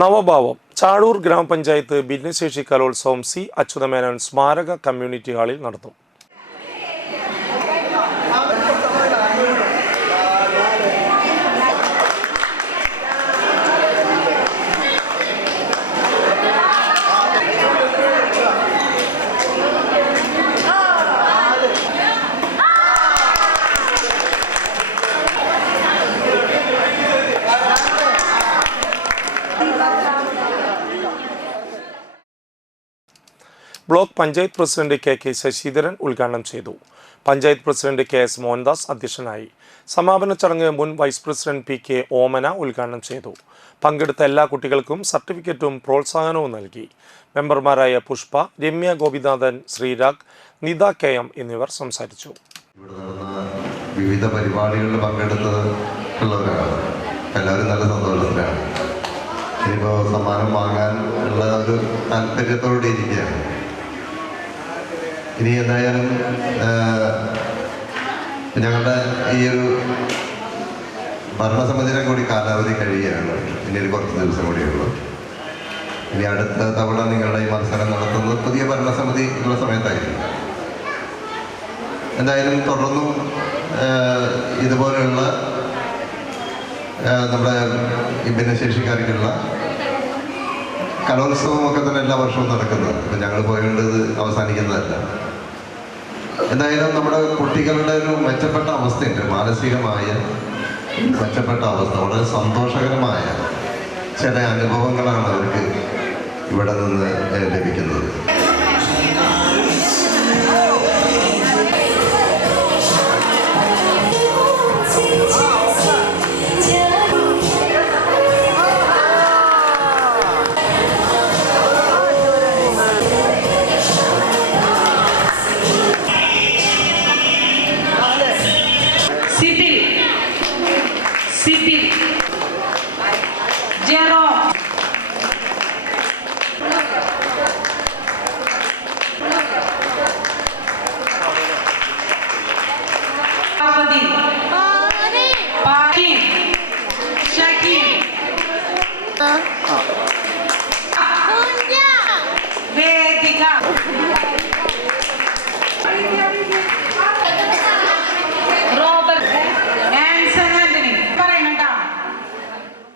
നവഭാവം. ചാഴൂർ ഗ്രാമപഞ്ചായത്ത് ഭിന്നശേഷി കലോത്സവം സി അച്യുതമേനോൻ സ്മാരക കമ്മ്യൂണിറ്റി ഹാളിൽ നടത്തും. Block panchayat president K K Sasidharan ഉദ്ഘാടനം ചെയ്തു. Panchayat president K S Mohandas അധ്യക്ഷനായി. സമാപന ചടങ്ങ് മുൻ vice president P K Omana ഉദ്ഘാടനം ചെയ്തു. പങ്കെടുത്ത എല്ലാ കുട്ടികൾക്കും സർട്ടിഫിക്കറ്റും പ്രോത്സാഹനവും നൽകി. മെമ്പർമാരായ പുഷ്പ രമ്യ ഗോപിനാഥൻ ശ്രീരാഗ് നിത കെ എം എന്നിവർ സംസാരിച്ചു. വിവിധ പരിപാടികളിൽ പങ്കെടുത്തത് ഉള്ളവരാണ്. എല്ലാവരും നല്ല സന്തോഷത്തിലാണ്. ഇനിയിപ്പോൾ സമ്മാനം വാങ്ങാൻ ഉള്ള ഒരു താല്പര്യത്തോടെ ഇരിക്കുകയാണ്. ഇനി എന്തായാലും ഞങ്ങളുടെ ഈ ഒരു ഭരണസമിതിയുടെ കൂടി കാലാവധി കഴിയുകയാണ്. ഇനി ഒരു കുറച്ച് ദിവസം കൂടിയുള്ളൂ ഇനി അടുത്ത തവണ നിങ്ങളുടെ ഈ മത്സരം നടത്തുന്നത് പുതിയ ഭരണസമിതി ഉള്ള സമയത്തായിരിക്കും. എന്തായാലും തുടർന്നും ഇതുപോലെയുള്ള നമ്മുടെ ഭിന്നശേഷിക്കാർക്കുള്ള കലോത്സവമൊക്കെ തന്നെ എല്ലാ വർഷവും നടക്കുന്നത് അപ്പം ഞങ്ങൾ പോയേണ്ടത് അവസാനിക്കുന്നതല്ല. എന്തായാലും നമ്മുടെ കുട്ടികളുടെ ഒരു മെച്ചപ്പെട്ട അവസ്ഥയുണ്ട്. മാനസികമായ മെച്ചപ്പെട്ട അവസ്ഥ വളരെ സന്തോഷകരമായ ചില അനുഭവങ്ങളാണ് അവർക്ക് ഇവിടെ നിന്ന് ലഭിക്കുന്നത്. Zero. Shakim. Shakim.